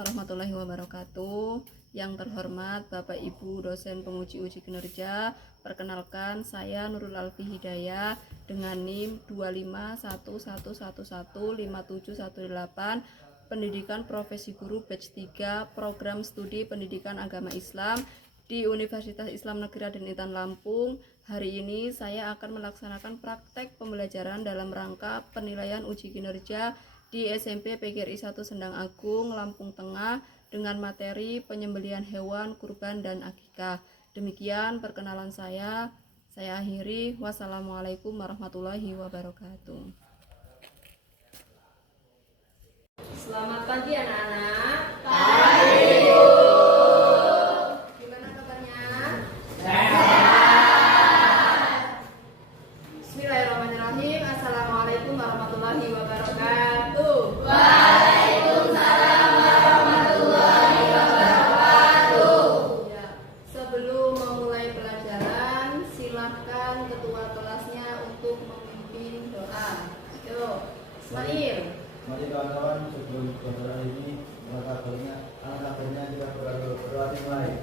warahmatullahi wabarakatuh. Yang terhormat Bapak Ibu dosen penguji uji kinerja, perkenalkan saya Nurul Alfi Hidayah dengan NIM 25111115718, Pendidikan Profesi Guru Batch 3 Program Studi Pendidikan Agama Islam di Universitas Islam Negeri Raden Intan Lampung. Hari ini saya akan melaksanakan praktek pembelajaran dalam rangka penilaian uji kinerja di SMP PGRI 1 Sendang Agung, Lampung Tengah dengan materi penyembelihan hewan kurban dan akikah. Demikian perkenalan saya akhiri. Wassalamualaikum warahmatullahi wabarakatuh. Selamat pagi anak-anak. Pagi Bu. Gimana kabarnya? Sehat. Bismillahirrahmanirrahim. Assalamualaikum warahmatullahi wabarakatuh. Waalaikumsalam warahmatullahi wabarakatuh. Ya, sebelum memulai pelajaran, silahkan ketua kelasnya untuk memimpin doa. Yuk, Ismail. Mari kawan-kawan, sebelum pelajaran ini anak kabarnya kita berdoa dimulai.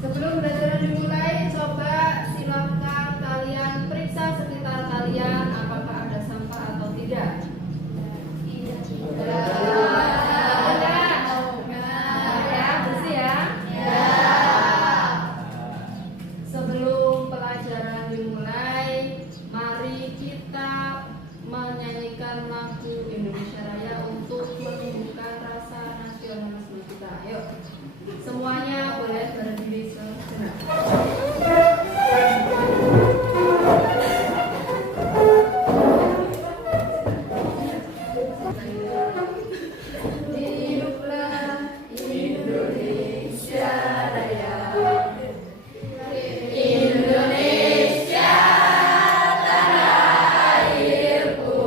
Sebelum pelajaran dimulai, coba silakan kalian periksa sekitar kalian apakah ada sampah atau tidak. Bersih ya? Sebelum pelajaran dimulai, mari kita menyanyikan lagu Indonesia Raya untuk menumbuhkan rasa nasionalisme kita. Yuk, semuanya boleh berdiri sejenak. Hiduplah Indonesia Raya. Indonesia tanah airku,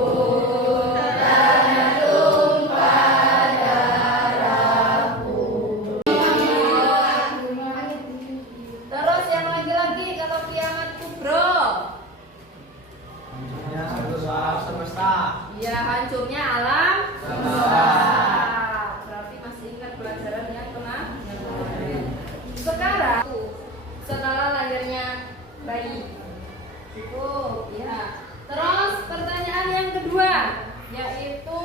tanah tumpah darahku. Terus yang lagi-lagi kalau kiamat kubro. Hancurnya alam semesta. Iya, hancurnya alam semesta. Berarti masih ingat pelajaran yang kemarin. Sekarang setelah lahirnya bayi. Ya. Terus pertanyaan yang kedua, yaitu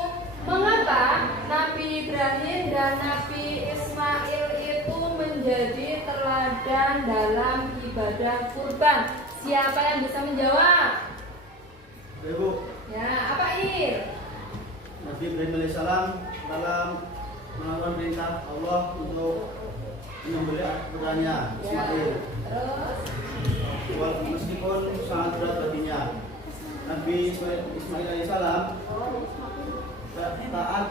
mengapa Nabi Ibrahim dan Nabi Ismail itu menjadi teladan dalam ibadah kurban? Siapa yang bisa menjawab? Ibu, Ya, apa Ir? Nabi Ibrahim alaihissalam dalam melakukan perintah Allah untuk menyembelih putranya Ismail. Terus Meskipun sangat berat baginya, Nabi Ismail alaihissalam taat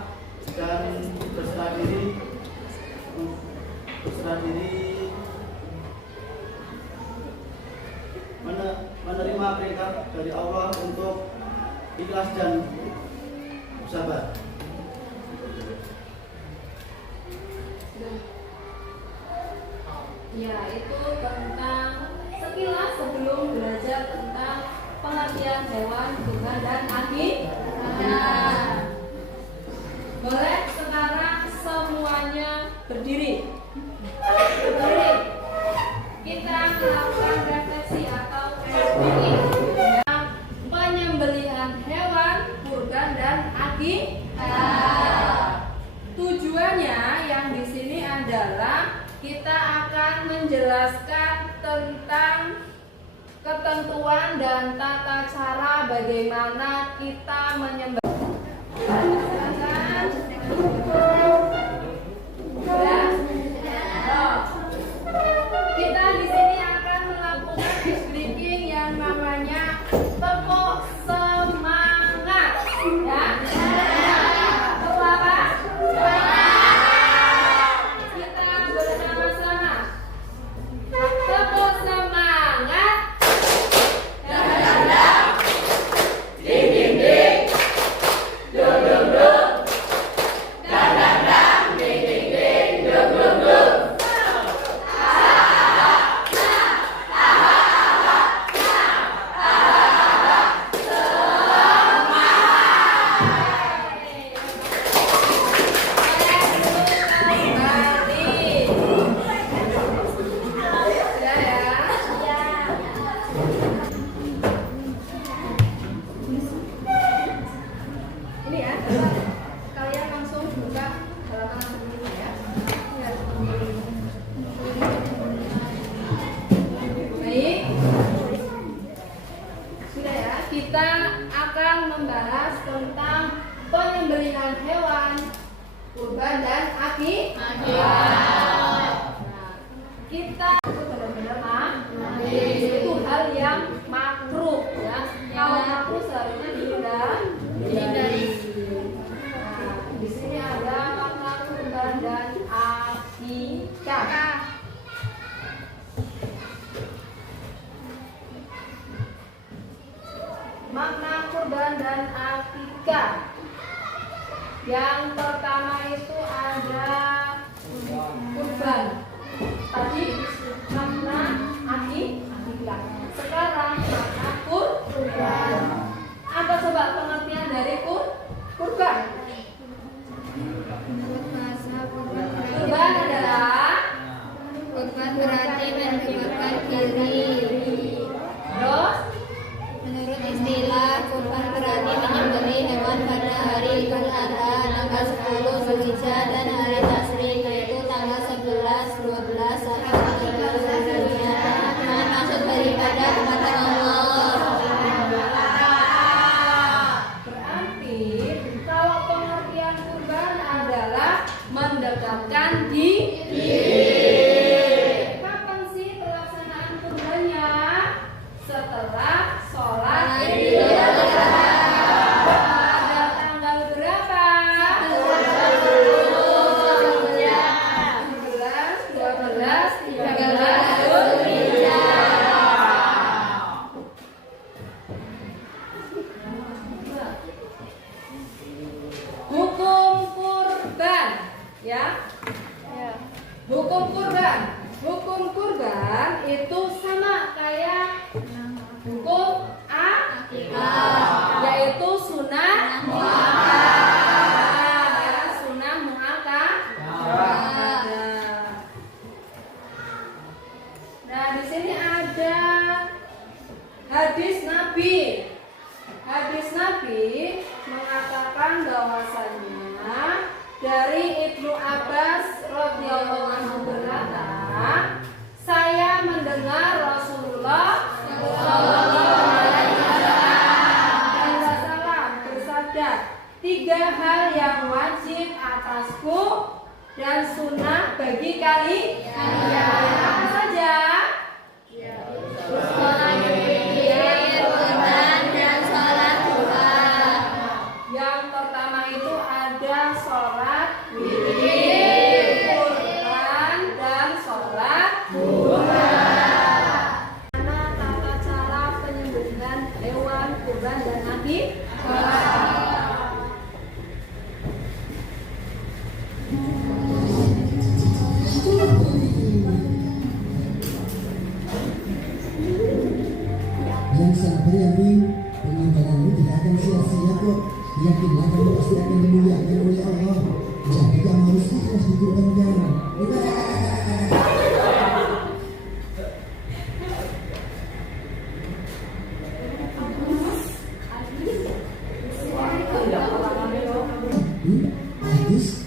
dan berserah diri menerima perintah dari Allah untuk ikhlas dan sabar. ya, itu tentang sekilas sebelum belajar tentang pengertian hewan kurban dan akikah. Boleh sekarang semuanya berdiri. Kita melakukan refleksi atau refleksi penyembelihan hewan kurban dan akikah. Tujuannya yang di sini adalah kita akan menjelaskan tentang ketentuan dan tata cara bagaimana kita menyembelih. Kita di sini akan melakukan ice breaking yang namanya tepuk semangat, ya. Tepuk apa? Kita bersama-sama. Tepuk semangat. Ding ding ding. Dum dum dum. Dang dang dang. Ding ding ding. Dum dum dum. Ini ya, kalian langsung buka halaman sebelumnya ya. Baik, sudah ya. Kita akan membahas tentang penyembelihan hewan kurban dan akikah. Kita itu benar-benar itu hal yang makruh ya. Kalau makruh seharusnya dihindari. Nah, di sini ada makna kurban dan akikah. Makna kurban dan akikah. Yang pertama itu ada kurban. Tadi makna akikah. Sekarang makna kurban. Apa coba pengertian dari kurban? Kurban adalah Kurban berarti menyebabkan diri. terus Menurut istilah, kurban berarti menyembelih hewan pada hari Idul Adha tanggal 10 Zulhijjah dan hari Tasyrik yaitu tanggal 11, 12, sampai 13 Zulhijjah dengan maksud beribadah kepada Allah. berarti kalau pengertian kurban adalah mendekatkan diri. Kapan sih pelaksanaan kurbannya? Setelah sholat Idul Adha. Pada tanggal berapa? 11, 12, 13 Zulhijjah. Hukum kurban, ya. Hukum kurban. Hukum kurban itu sama kayak hukum akikah, yaitu sunnah muakkadah. Ya, sunnah muakkadah. Nah, di sini ada hadis Nabi. Hadis Nabi mengatakan bahwasanya dari Ibnu Abbas radhiyallahu anhu berkata, saya mendengar Rasulullah sallallahu alaihi wasallam bersabda, 3 hal yang wajib atasku dan sunnah bagi kalian. Apa saja? Sholat witir, kurban, dan sholat duha. Yang pertama itu ada sholat witir, kurban, dan sholat duha. Mana tata cara penyembelihan hewan kurban dan akikah? Yang sabar ya Bing, pengorbananmu tidak akan sia-sia kok. Yakinlah kamu pasti akan dimuliakan oleh Allah. Jadi kamu harus ikhlas dikorbankan. Hadis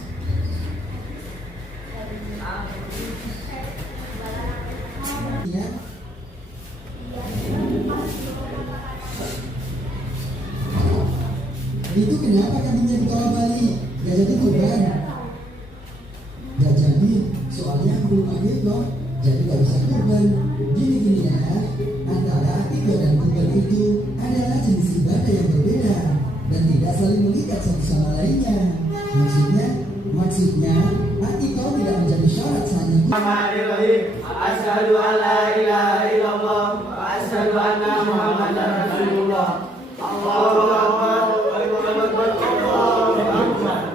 ya. Itu kenapa kambingnya dikawal Bali? Gak jadi kurban. soalnya aku belum akikoh, jadi gak bisa kurban. Gini ya, antara akikoh dan kurban itu adalah jenis ibadah yang berbeda dan tidak saling mengikat satu sama lainnya. Maksudnya akikoh tidak menjadi syarat hanya Bismillahirrahmanirrahim. Asyhadu an la ilaha illallah wa asyhadu anna Muhammadar Rasulullah. Allahu akbar. Allahu akbar. Allahu akbar.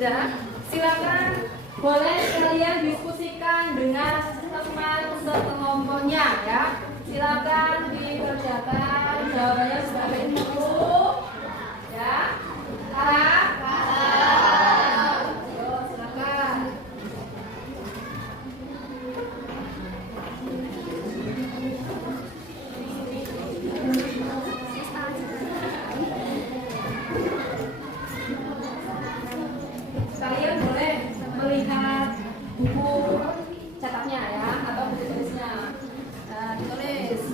Sudah, silakan boleh kalian diskusikan dengan teman sekelompoknya ya. Silakan dikerjakan jawabannya sebagai dulu ya. Paham? Paham. Yo, silakan. Kalian boleh melihat buku catatnya ya atau buku tulisnya. Nah, ditulis.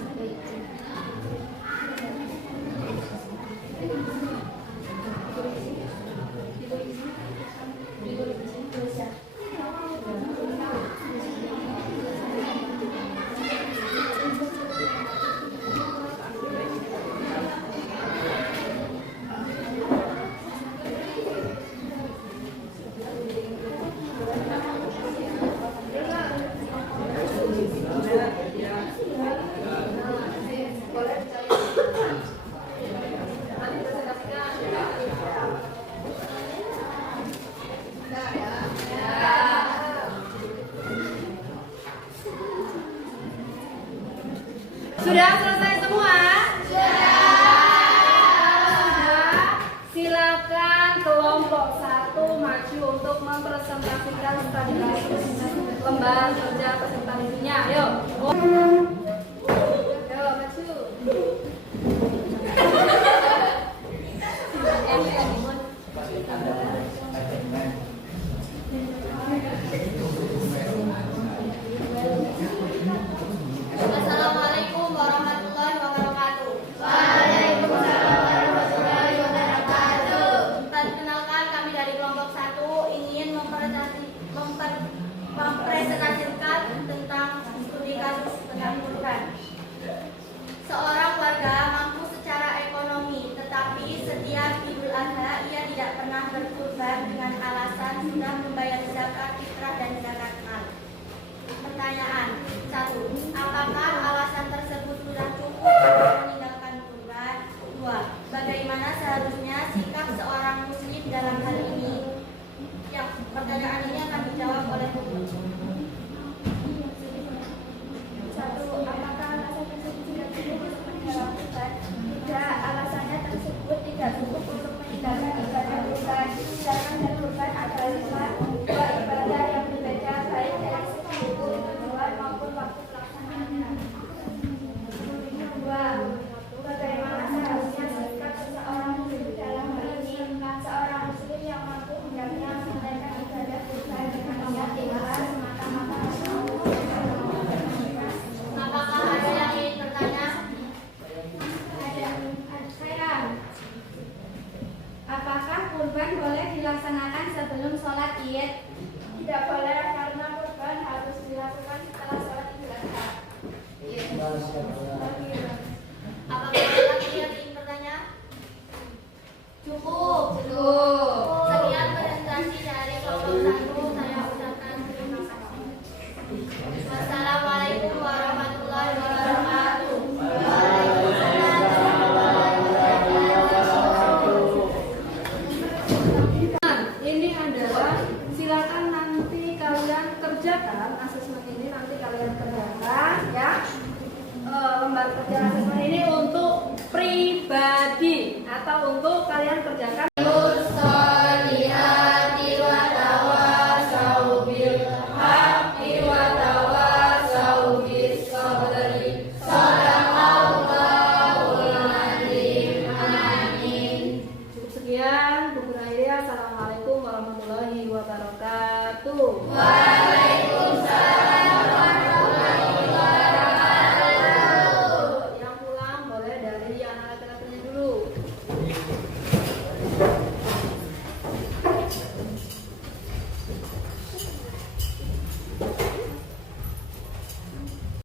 Sudah selesai semua? Sudah. Silakan kelompok 1 maju untuk mempresentasikan lembar kerja presentasinya. Yuk. Yuk, maju. Assalamualaikum warahmatullahi wabarakatuh. Waalaikumsalam warahmatullahi wabarakatuh. Perkenalkan, kami dari kelompok 1 ingin mempresentasikan tentang studi kasus tentang kurban. Seorang warga mampu secara ekonomi, tetapi setiap Idul Adha ia tidak pernah berkurban dengan alasan sudah membayar zakat fitrah dan zakat mal. Pertanyaan 1. Apakah alasan tersebut sudah cukup untuk meninggalkan kurban? 2. Bagaimana seharusnya sikap seorang muslim dalam hal ini? Yang pertanyaan ini akan dijawab oleh Ibu. 1. Apakah alasan tersebut sudah cukup untuk meninggalkan kurban? 3. Alasannya tersebut tidak cukup untuk meninggalkan ibadah kurban. Sedangkan dan kurban adalah dua ibadah yang berbeda baik dari segi hukum, tujuan maupun waktu pelaksanaannya. 2. Bagaimana seharusnya sikap seseorang muslim dalam hal ini? Seorang muslim yang mampu hendaknya menunaikan ibadah kurban dengan niat ikhlas semata-mata. Apakah ada yang ingin bertanya? Ada. Saya. Apakah kurban boleh dilaksanakan sebelum sholat Id? Tidak boleh, karena kurban harus dilakukan setelah sholat Idul Adha. Apakah ada yang ingin bertanya? Cukup. Sekian presentasi dari kelompok 1. Saya ucapkan terima kasih. Wassalamualaikum warahmatullahi wabarakatuh. Ini adalah silakan nanti kalian kerjakan asesmen ini, nanti kalian kerjakan ya. Lembar kerja asesmen ini untuk pribadi atau untuk kalian kerjakan. Cukup sekian, Bu Assalamualaikum warahmatullahi wabarakatuh.